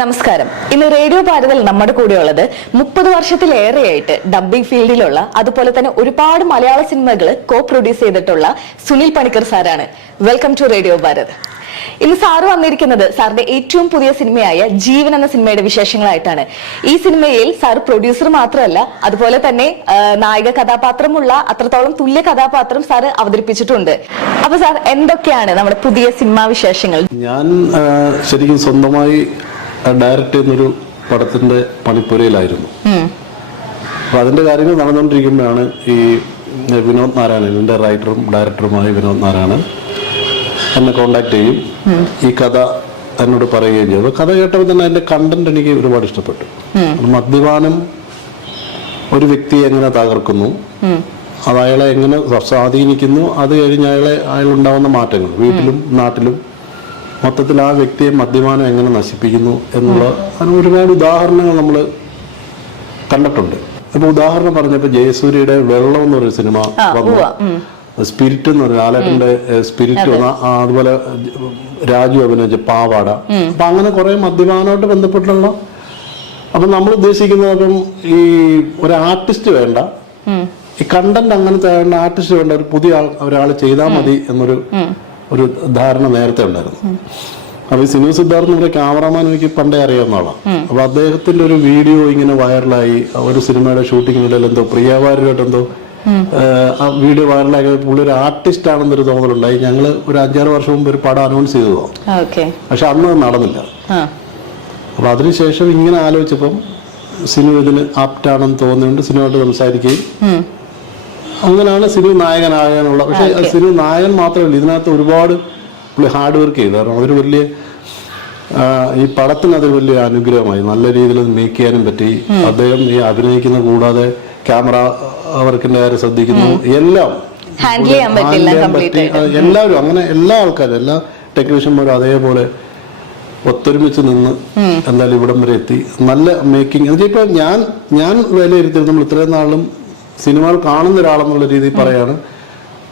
നമസ്കാരം. ഇന്ന് റേഡിയോ ഭാരതിൽ നമ്മുടെ കൂടെയുള്ളത് 30 വർഷത്തിലേറെയായിട്ട് ഡബ്ബിംഗ് ഫീൽഡിലുള്ള അതുപോലെ തന്നെ ഒരുപാട് മലയാള സിനിമകൾ കോ പ്രൊഡ്യൂസ് ചെയ്തിട്ടുള്ള സുനിൽ പണിക്കർ സാറാണ്. Welcome to radio Bharat. ഇന്ന് സാറ് വന്നിരിക്കുന്നത് സാറിന്റെ ഏറ്റവും പുതിയ സിനിമയായ ജീവൻ എന്ന സിനിമയുടെ വിശേഷങ്ങളായിട്ടാണ്. ഈ സിനിമയിൽ സാർ പ്രൊഡ്യൂസർ മാത്രമല്ല, അതുപോലെ തന്നെ നായിക കഥാപാത്രമുള്ള അത്രത്തോളം തുല്യ കഥാപാത്രം സാറ് അവതരിപ്പിച്ചിട്ടുണ്ട്. അപ്പൊ സാർ, എന്തൊക്കെയാണ് നമ്മുടെ പുതിയ സിനിമാ വിശേഷങ്ങൾ? ഞാൻ ശരിക്കും സ്വന്തമായി ഡയറക്റ്റ് ചെയ്യുന്നൊരു പടത്തിന്റെ പണിപ്പുരയിലായിരുന്നു. അപ്പൊ അതിന്റെ കാര്യങ്ങൾ നടന്നുകൊണ്ടിരിക്കുമ്പോഴാണ് ഈ വിനോദ് നാരായണൻ, എൻ്റെ റൈറ്ററും ഡയറക്ടറുമായ വിനോദ് നാരായണൻ എന്നെ കോണ്ടാക്ട് ചെയ്യും. ഈ കഥ എന്നോട് പറയുകയും ചെയ്തു. കഥ കേട്ടപ്പോൾ തന്നെ അതിന്റെ കണ്ടന്റ് എനിക്ക് ഒരുപാട് ഇഷ്ടപ്പെട്ടു. മദ്യപാനം ഒരു വ്യക്തിയെ എങ്ങനെ തകർക്കുന്നു, അത് അയാളെ എങ്ങനെ സ്വാധീനിക്കുന്നു, അത് കഴിഞ്ഞ് അയാളുണ്ടാവുന്ന മാറ്റങ്ങൾ വീട്ടിലും നാട്ടിലും, മൊത്തത്തിൽ ആ വ്യക്തിയെ മദ്യപാനം എങ്ങനെ നശിപ്പിക്കുന്നു എന്നുള്ള അതിന് ഒരുപാട് ഉദാഹരണങ്ങൾ നമ്മൾ കണ്ടിട്ടുണ്ട്. അപ്പൊ ഉദാഹരണം പറഞ്ഞപ്പോൾ ജയസൂര്യയുടെ വെള്ളം എന്ന് പറയുന്ന സിനിമ വന്നു, സ്പിരിറ്റ് എന്ന് പറഞ്ഞ ലാലേട്ടന്റെ സ്പിരിറ്റ് വന്ന, അതുപോലെ രാജു അഭിനയിച്ച പാവാട. അപ്പൊ അങ്ങനെ കുറെ മദ്യപാനമായിട്ട് ബന്ധപ്പെട്ടുള്ള, അപ്പൊ നമ്മൾ ഉദ്ദേശിക്കുന്നത് അപ്പം ഈ ഒരു ആർട്ടിസ്റ്റ് വേണ്ട, ഈ കണ്ടന്റ് അങ്ങനത്തെ ആർട്ടിസ്റ്റ് വേണ്ട, ഒരു പുതിയ ഒരാൾ ചെയ്താൽ മതി എന്നൊരു ധാരണ നേരത്തെ ഉണ്ടായിരുന്നു. അപ്പൊ ഈ സിനിമ സിദ്ധാർത്ഥ നമ്മുടെ ക്യാമറമാൻ എനിക്ക് പണ്ടേ അറിയാവുന്ന ആളാണ്. അപ്പൊ അദ്ദേഹത്തിന്റെ ഒരു വീഡിയോ ഇങ്ങനെ വൈറലായി, ഒരു സിനിമയുടെ ഷൂട്ടിങ്ങിനിടയിൽ എന്തോ പ്രിയവാരുമായിട്ട് എന്തോ ആ വീഡിയോ വൈറലായി, പുള്ളി ഒരു ആർട്ടിസ്റ്റ് ആണെന്നൊരു തോന്നലുണ്ടായി. ഞങ്ങള് ഒരു 5-6 വർഷം മുമ്പ് ഒരു പടം അനൗൺസ് ചെയ്തതോ, പക്ഷെ അന്ന് നടന്നില്ല. അപ്പൊ അതിനുശേഷം ഇങ്ങനെ ആലോചിച്ചപ്പം സിനിമ ഇതിന് ആപ്റ്റാണെന്ന് തോന്നിയുകൊണ്ട് സിനിമയോട് സംസാരിക്കുകയും അങ്ങനെയാണ് സിനിമ നായകനാകാനുള്ള. പക്ഷെ സിനിമ നായകൻ മാത്രമല്ല, ഇതിനകത്ത് ഒരുപാട് ഹാർഡ് വർക്ക് ചെയ്തു. കാരണം അതൊരു വലിയ ഈ പടത്തിന് അതൊരു വലിയ അനുഗ്രഹമായി. നല്ല രീതിയിൽ മേക്ക് ചെയ്യാനും പറ്റി. അദ്ദേഹം ഈ അഭിനയിക്കുന്ന കൂടാതെ ക്യാമറ വർക്കിന്റെ കാര്യം ശ്രദ്ധിക്കുന്നു, എല്ലാം പറ്റി. എല്ലാവരും അങ്ങനെ എല്ലാ ആൾക്കാരും, എല്ലാ ടെക്നീഷ്യന്മാരും അതേപോലെ ഒത്തൊരുമിച്ച് നിന്ന് എന്തായാലും ഇവിടം വരെ എത്തി. നല്ല മേക്കിംഗ്. എന്നിട്ടിപ്പോ ഞാൻ വിലയിരുത്തിയത്, നമ്മൾ ഇത്രയും നാളും സിനിമകൾ കാണുന്ന ഒരാളെന്നുള്ള രീതിയിൽ പറയാണ്,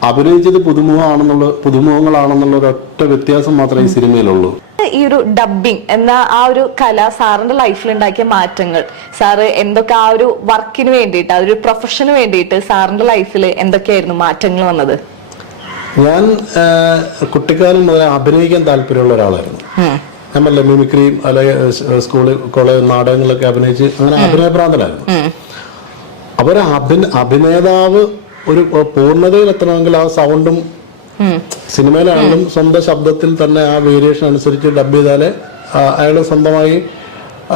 അഭിനയിച്ചത് പുതുമുഖങ്ങളാണെന്നുള്ള ഒരൊറ്റ വ്യത്യാസം മാത്രമേ ഈ സിനിമയിലുള്ളൂ. ഈ ഒരു ഡബ്ബിംഗ് എന്ന ആ ഒരു കല സാറിന്റെ ലൈഫിൽ ഉണ്ടാക്കിയ മാറ്റങ്ങൾ, സാറ് എന്തൊക്കെ ആ ഒരു വർക്കിന് വേണ്ടിയിട്ട്, ആ ഒരു പ്രൊഫഷന് വേണ്ടിയിട്ട് സാറിന്റെ ലൈഫിൽ എന്തൊക്കെയായിരുന്നു മാറ്റങ്ങൾ വന്നത്? ഞാൻ കുട്ടിക്കാലം മുതൽ അഭിനയിക്കാൻ താല്പര്യമുള്ള ഒരാളായിരുന്നു. ഞാൻ വല്ല മിമിക്രിയും അല്ലെങ്കിൽ സ്കൂളിൽ കോളേജ് നാടകങ്ങളിലൊക്കെ അഭിനയിച്ച് അങ്ങനെ അഭിനയഭ്രാന്തനായിരുന്നു. അപ്പൊ ഒരു അഭിനേതാവ് ഒരു പൂർണ്ണതയിൽ എത്തണമെങ്കിൽ ആ സൗണ്ടും സിനിമയിലാണെങ്കിലും സ്വന്തം ശബ്ദത്തിൽ തന്നെ ആ വേരിയേഷൻ അനുസരിച്ച് ഡബ് ചെയ്താലേ അയാൾ സ്വന്തമായി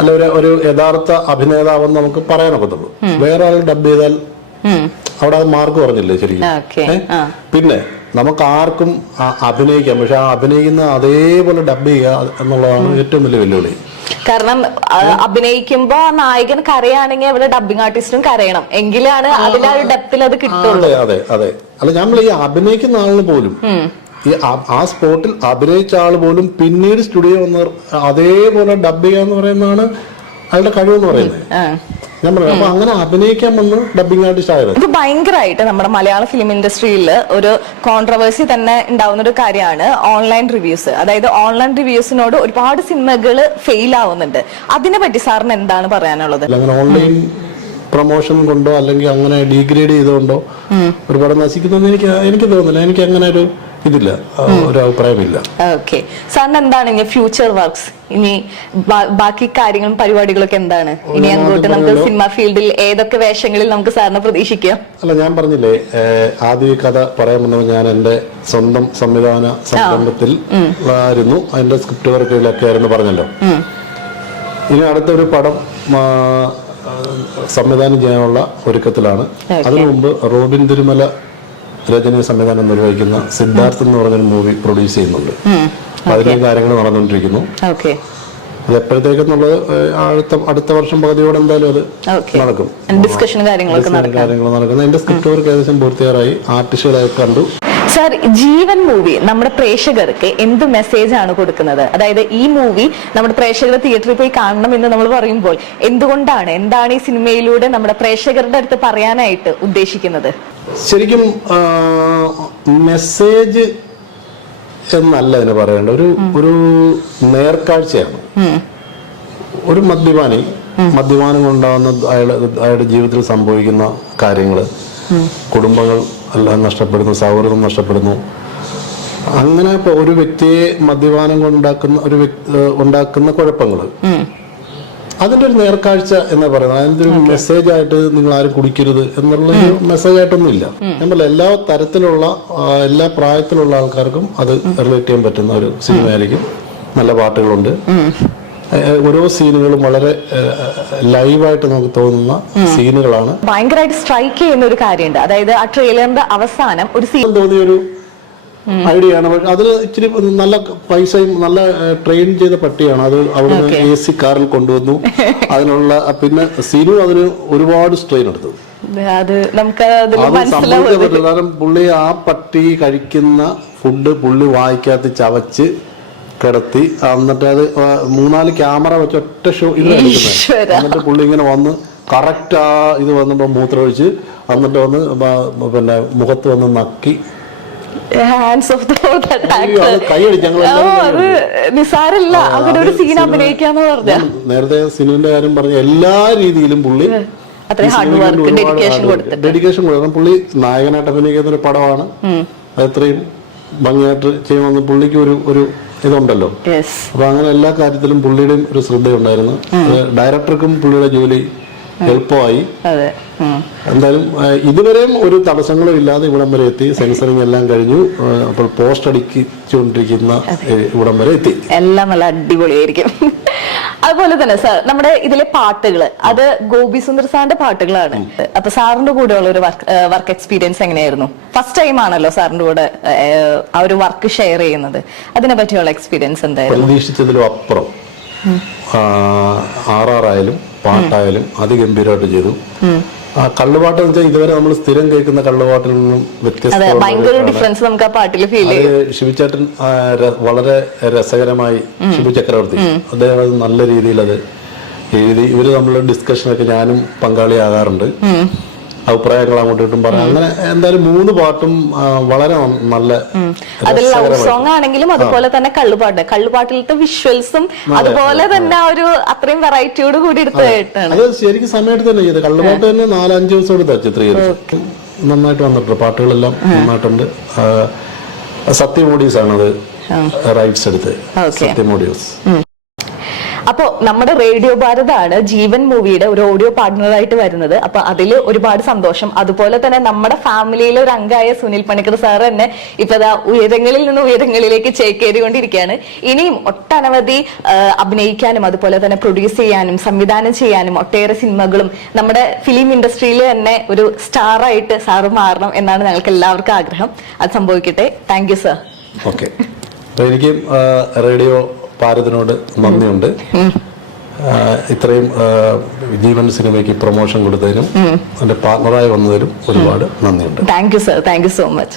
അല്ല ഒരു യഥാർത്ഥ അഭിനേതാവെന്ന് നമുക്ക് പറയാനൊക്കത്തുള്ളൂ. വേറെ ആൾ ഡബ് ചെയ്താൽ അവിടെ അത് മാർക്ക് പറഞ്ഞില്ലേ ശരിക്കും. പിന്നെ നമുക്ക് ആർക്കും അഭിനയിക്കാം, പക്ഷെ ആ അഭിനയിക്കുന്ന അതേപോലെ ഡബ് ചെയ്യുക എന്നുള്ളതാണ് ഏറ്റവും വലിയ വെല്ലുവിളി. കാരണം അഭിനയിക്കുമ്പോ നായകൻ കരയാണെങ്കിൽ അവിടെ ഡബിങ് ആർട്ടിസ്റ്റും കരയണം, എങ്കിലാണ് അതിന്റെ ആ ഒരു ഡെപ്തിൽ അത് കിട്ടുള്ളൂ. അതെ അതെ. അല്ല, നമ്മൾ ഈ അഭിനയിക്കുന്ന ആളിന് പോലും, ഈ ആ സ്പോട്ടിൽ അഭിനയിച്ച ആൾ പോലും പിന്നീട് സ്റ്റുഡിയോ വന്ന് അതേപോലെ ഡബ് ചെയ്യാന്ന് പറയുന്നതാണ് അയാളുടെ കഴിവെന്ന് പറയുന്നത്. ഞാൻ പറയാം, അപ്പൊ അങ്ങനെ അഭിനയിക്കാൻ വന്ന് ഡബിങ് ആർട്ടിസ്റ്റ് ആയത് ഇത് ഭയങ്കരമായിട്ട് നമ്മുടെ മലയാള ഫിലിം ഇൻഡസ്ട്രിയിൽ ഒരു കോൺട്രവേഴ്സി തന്നെ ഉണ്ടാവുന്ന ഒരു കാര്യമാണ് ഓൺലൈൻ റിവ്യൂസ്. അതായത് ഓൺലൈൻ റിവ്യൂസിനോട് ഒരുപാട് സിനിമകൾ ഫെയിൽ ആവുന്നുണ്ട്. അതിനെ പറ്റി സാറിന് എന്താണ് പറയാനുള്ളത്? അങ്ങനെ ഓൺലൈൻ പ്രൊമോഷൻ കൊണ്ടോ അല്ലെങ്കിൽ അങ്ങനെ ഡീഗ്രേഡ് ചെയ്തുകൊണ്ടോ ഒരുപാട് നശിക്കുന്നു എനിക്ക് തോന്നുന്നില്ല. എനിക്ക് അങ്ങനെ ഒരു ഇതില്ല, ഒരു അഭിപ്രായമില്ല. ഓക്കെ, സാറിന് എന്താണ് ഇനി ഫ്യൂച്ചർ വർക്ക്സ്, ഇനി ബാക്കി കാര്യങ്ങളും പരിപാടികളൊക്കെ എന്താണ് ഇനി അങ്ങോട്ട്? നമുക്ക് സിനിമ ഫീൽഡിൽ ഏതൊക്കെ വേഷങ്ങളിൽ നമുക്ക് സാറിനെ പ്രതീക്ഷിക്കാം? അല്ല, ഞാൻ പറഞ്ഞില്ലേ ആദ്യ കഥ പറയാൻ വന്നപ്പോൾ ഞാൻ എന്റെ സ്വന്തം സംവിധാന സംരംഭത്തിൽ ആയിരുന്നു, അതിന്റെ സ്ക്രിപ്റ്റ് വർക്കുകളൊക്കെ ആയിരുന്നു പറഞ്ഞല്ലോ. ഇനി അടുത്തൊരു പടം സംവിധാനം ചെയ്യാനുള്ള ഒരുക്കത്തിലാണ്. അതിനു മുമ്പ് റോബിൻ തിരുമല രചന സംവിധാനം നിർവഹിക്കുന്ന സിദ്ധാർത്ഥ് എന്ന് പറഞ്ഞൊരു മൂവി പ്രൊഡ്യൂസ് ചെയ്യുന്നുണ്ട്. അതിലെ കാര്യങ്ങൾ നടന്നുകൊണ്ടിരിക്കുന്നു. അത് എപ്പോഴത്തേക്കെന്നുള്ളത് അടുത്ത വർഷം പകുതിയോടെ എന്തായാലും അത് നടക്കും. ഡിസ്കഷൻ കാര്യങ്ങൾ നടക്കുന്നു. എന്റെ സ്ക്രിപ്റ്റ് വർക്ക് ഏകദേശം പൂർത്തിയായി, ആർട്ടിസ്റ്റുകളെ കണ്ടു. സാർ, ജീവൻ മൂവി നമ്മുടെ പ്രേക്ഷകർക്ക് എന്ത് മെസ്സേജ് ആണ് കൊടുക്കുന്നത്? അതായത് ഈ മൂവി നമ്മുടെ പ്രേക്ഷകർ തിയേറ്ററിൽ പോയി കാണണം എന്ന് നമ്മൾ പറയുമ്പോൾ എന്താണ് ഈ സിനിമയിലൂടെ നമ്മുടെ പ്രേക്ഷകരുടെ അടുത്ത് പറയാനായിട്ട് ഉദ്ദേശിക്കുന്നത്? ശരിക്കും മെസ്സേജ് എന്നല്ല ഇതിന് പറയേണ്ട, ഒരു നേർക്കാഴ്ചയാണ്. ഒരു മദ്യപാനം കൊണ്ടാകുന്ന അയാളുടെ ജീവിതത്തിൽ സംഭവിക്കുന്ന കാര്യങ്ങൾ, കുടുംബങ്ങൾ എല്ലാം നഷ്ടപ്പെടുന്നു, സൗഹൃദം നഷ്ടപ്പെടുന്നു. അങ്ങനെ ഇപ്പൊ ഒരു വ്യക്തിയെ മദ്യപാനം കൊണ്ടുണ്ടാക്കുന്ന ഉണ്ടാക്കുന്ന കുഴപ്പങ്ങൾ, അതിന്റെ ഒരു നേർക്കാഴ്ച എന്നാ പറയുന്നത്. അതിന്റെ ഒരു മെസ്സേജ് ആയിട്ട് നിങ്ങൾ ആരും കുടിക്കരുത് എന്നുള്ളൊരു മെസ്സേജ് ആയിട്ടൊന്നും ഇല്ല. നമ്മൾ എല്ലാ തരത്തിലുള്ള എല്ലാ പ്രായത്തിലുള്ള ആൾക്കാർക്കും അത് റിലേറ്റ് ചെയ്യാൻ പറ്റുന്ന ഒരു സിനിമയായിരിക്കും. നല്ല പാട്ടുകളുണ്ട്. ഓരോ സീനുകളും വളരെ ലൈവായിട്ട് നമുക്ക് തോന്നുന്ന സീനുകളാണ്. ഭയങ്കരമായിട്ട് സ്ട്രൈക്ക് ചെയ്യുന്ന ഒരു കാര്യമുണ്ട്. അതായത് ആ ട്രെയിലറിന്റെ അവസാനം ഒരു സീൻ തോന്നിയൊരു ഐഡിയ ആണ്. പക്ഷെ അതിൽ ഇച്ചിരി നല്ല പൈസയും നല്ല ട്രെയിൻ ചെയ്ത പട്ടിയാണ്. അത് അവിടുന്ന് AC കാറിൽ കൊണ്ടുവന്നു. അതിനുള്ള പിന്നെ സീനു അതിന് ഒരുപാട് സ്ട്രെയിൻ എടുത്തു. അത് നമുക്ക് അത് സംഭവിക്കാൻ പറ്റില്ല. കാരണം പുള്ളി ആ പട്ടി കഴിക്കുന്ന ഫുഡ് പുള്ളി വായിക്കകത്ത് ചവച്ച് കിടത്തി, എന്നിട്ട് അത് 3-4 ക്യാമറ വെച്ച് ഒറ്റ ഷോ ഇത് എടുക്കുന്നത്. എന്നിട്ട് പുള്ളി ഇങ്ങനെ വന്ന് കറക്റ്റ് ആ ഇത് വന്നപ്പോ മൂത്രമൊഴിച്ച് എന്നിട്ട് വന്ന് പിന്നെ മുഖത്ത് വന്ന് നക്കി ഹാൻഡ്സ് ഓഫ് കൈയടിച്ച് നിസാരല്ല അങ്ങനെ ഒരു സീൻ അഭിനയിക്കാന്ന് പറഞ്ഞ. നേരത്തെ സിനിമന്റെ കാര്യം പറഞ്ഞ എല്ലാ രീതിയിലും പുള്ളി ഡെഡിക്കേഷൻ കൊടുക്കണം. പുള്ളി നായകനായിട്ട് അഭിനയിക്കുന്ന ഒരു പടമാണ്. അത്രയും ഭംഗിയായിട്ട് ചെയ്യുന്ന പുള്ളിക്ക് ഒരു ഇതുണ്ടല്ലോ. അപ്പൊ അങ്ങനെ എല്ലാ കാര്യത്തിലും പുള്ളിയുടെയും ഒരു ശ്രദ്ധയുണ്ടായിരുന്നു. ഡയറക്ടർക്കും പുള്ളിയുടെ ജോലി എളുപ്പമായി. എന്തായാലും ഇതുവരെയും ഒരു തടസ്സങ്ങളും ഇല്ലാതെ ഇവിടം വരെ എത്തി. സെൻസറിങ് എല്ലാം കഴിഞ്ഞു. അപ്പോൾ പോസ്റ്റ് അടിച്ചുകൊണ്ടിരിക്കുന്ന ഇവിടം വരെ എത്തി. എല്ലാം നല്ല അടിപൊളിയായിരിക്കും. അതുപോലെ തന്നെ സാർ, നമ്മുടെ ഇതിലെ പാട്ടുകള് അത് ഗോപി സുന്ദർ സാറിന്റെ പാട്ടുകളാണ്. അപ്പൊ സാറിന്റെ കൂടെയുള്ള ഒരു വർക്ക് എക്സ്പീരിയൻസ് എങ്ങനെയായിരുന്നു? ഫസ്റ്റ് ടൈം ആണല്ലോ സാറിന്റെ കൂടെ ആ ഒരു വർക്ക് ഷെയർ ചെയ്യുന്നത്. അതിനെ പറ്റിയുള്ള എക്സ്പീരിയൻസ് എന്തായിരുന്നു? പ്രതീക്ഷിച്ചതിലും അപ്പുറം ആറാറായാലും പാട്ടായാലും അതിഗംഭീരമായിട്ട് ചെയ്തു. കള്ളുപാട്ട് എന്ന് വെച്ചാൽ ഇതുവരെ നമ്മൾ സ്ഥിരം കേൾക്കുന്ന കള്ളുപാട്ടിൽ നിന്നും വ്യത്യസ്ത. ശിവചേട്ടൻ വളരെ രസകരമായി, ശിവ ചക്രവർത്തി അദ്ദേഹം അത് നല്ല രീതിയിൽ അത് എഴുതി. ഇവര് തമ്മിലുള്ള ഡിസ്കഷനൊക്കെ ഞാനും പങ്കാളിയാകാറുണ്ട്. അഭിപ്രായങ്ങൾ അങ്ങോട്ടും ഇട്ടും പറയാം. അങ്ങനെ എന്തായാലും 3 പാട്ടും വളരെ നല്ല. അതിൽ ലവ് സോങ് ആണെങ്കിലും അതുപോലെ തന്നെ കള്ളുപാട്ടിലത്തെ വിഷ്വൽസും അതുപോലെ തന്നെ ഒരു അത്രയും വെറൈറ്റിയോട് കൂടി എടുത്തായിട്ടാണ്. അത് ശരിക്കും സമയത്ത് തന്നെ ചെയ്ത്. കള്ളുപാട്ട് തന്നെ 4-5 ദിവസം എടുത്ത ചിത്രീകരിച്ചു. നന്നായിട്ട് വന്നിട്ടുണ്ട്. പാട്ടുകളെല്ലാം നന്നായിട്ടുണ്ട്. സത്യം ഓഡിയോസ് ആണ് അത് റൈറ്റ്സ് എടുത്ത്. സത്യം ഓഡിയോസ്. അപ്പോ നമ്മുടെ റേഡിയോ ഭാരതാണ് ജീവൻ മൂവിയുടെ ഒരു ഓഡിയോ പാർട്ട്ണറായിട്ട് വരുന്നത്. അപ്പൊ അതിൽ ഒരുപാട് സന്തോഷം. അതുപോലെ തന്നെ നമ്മുടെ ഫാമിലിയിലെ ഒരു അംഗമായ സുനിൽ പണിക്കർ സാർ തന്നെ ഇപ്പൊ ഉയരങ്ങളിൽ നിന്ന് ഉയരങ്ങളിലേക്ക് ചേക്കേറിക്കൊണ്ടിരിക്കുകയാണ്. ഇനിയും ഒട്ടനവധി അഭിനയിക്കാനും അതുപോലെ തന്നെ പ്രൊഡ്യൂസ് ചെയ്യാനും സംവിധാനം ചെയ്യാനും ഒട്ടേറെ സിനിമകളും നമ്മുടെ ഫിലിം ഇൻഡസ്ട്രിയിൽ തന്നെ ഒരു സ്റ്റാറായിട്ട് സാറ് മാറണം എന്നാണ് ഞങ്ങൾക്ക് എല്ലാവർക്കും ആഗ്രഹം. അത് സംഭവിക്കട്ടെ. Thank you sir. ഓക്കെ. എനിക്ക് റേഡിയോ ഭാരതിനോട് നന്ദിയുണ്ട്. ഇത്രയും ജീവൻ സിനിമയ്ക്ക് പ്രൊമോഷൻ കൊടുത്തതിനും എന്റെ പാർട്ണറായി വന്നതിനും ഒരുപാട് നന്ദിയുണ്ട്. Thank you sir. Thank you so much.